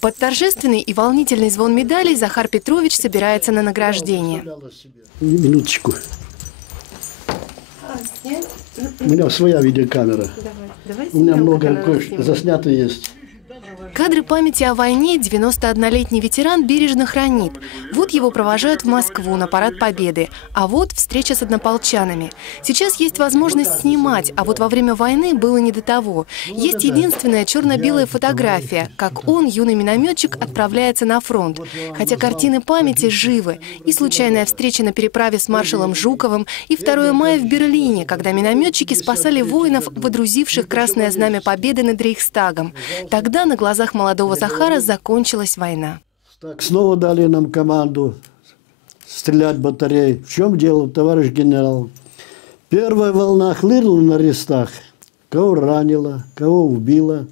Под торжественный и волнительный звон медалей Захар Петрович собирается на награждение. Минуточку. У меня своя видеокамера. У меня много кое-что заснято есть. Кадры памяти о войне 91-летний ветеран бережно хранит. Вот его провожают в Москву на парад Победы, а вот встреча с однополчанами. Сейчас есть возможность снимать, а вот во время войны было не до того. Есть единственная черно-белая фотография, как он, юный минометчик, отправляется на фронт. Хотя картины памяти живы. И случайная встреча на переправе с маршалом Жуковым, и 2 мая в Берлине, когда минометчики спасали воинов, водрузивших красное знамя Победы над Рейхстагом. Тогда на глазах молодого Захара закончилась война. Снова дали нам команду стрелять батареи. В чем дело, товарищ генерал? Первая волна хлынула на Рейхстаг. Кого ранила, кого убила.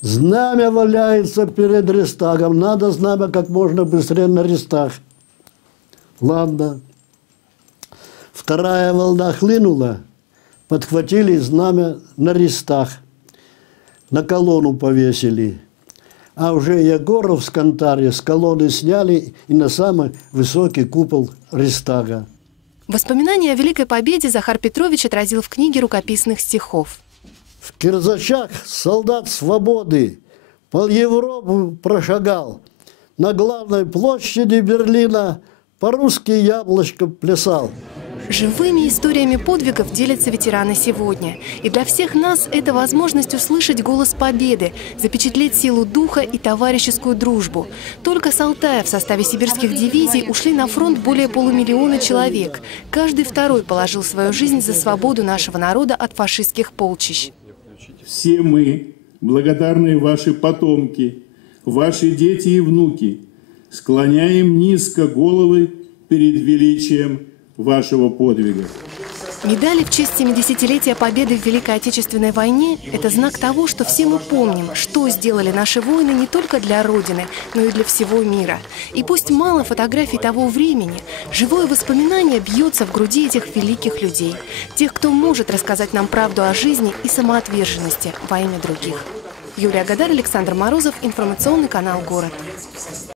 Знамя валяется перед Рейхстагом. Надо знамя как можно быстрее на Рейхстаг. Ладно. Вторая волна хлынула. Подхватили знамя на Рейхстаг. На колонну повесили. А уже Егоров с Кантари с колонны сняли и на самый высокий купол Рейхстага. Воспоминания о Великой Победе Захар Петрович отразил в книге рукописных стихов. В кирзачах солдат свободы пол-Европы прошагал. На главной площади Берлина по-русски яблочко плясал. Живыми историями подвигов делятся ветераны сегодня. И для всех нас это возможность услышать голос победы, запечатлеть силу духа и товарищескую дружбу. Только с Алтая в составе сибирских дивизий ушли на фронт более полумиллиона человек. Каждый второй положил свою жизнь за свободу нашего народа от фашистских полчищ. Все мы, благодарные ваши потомки, ваши дети и внуки, склоняем низко головы перед величием вашего подвига. Медали в честь 70-летия Победы в Великой Отечественной войне – это знак того, что все мы помним, что сделали наши воины не только для Родины, но и для всего мира. И пусть мало фотографий того времени, живое воспоминание бьется в груди этих великих людей, тех, кто может рассказать нам правду о жизни и самоотверженности во имя других. Юлия Гадар, Александр Морозов, информационный канал «Город».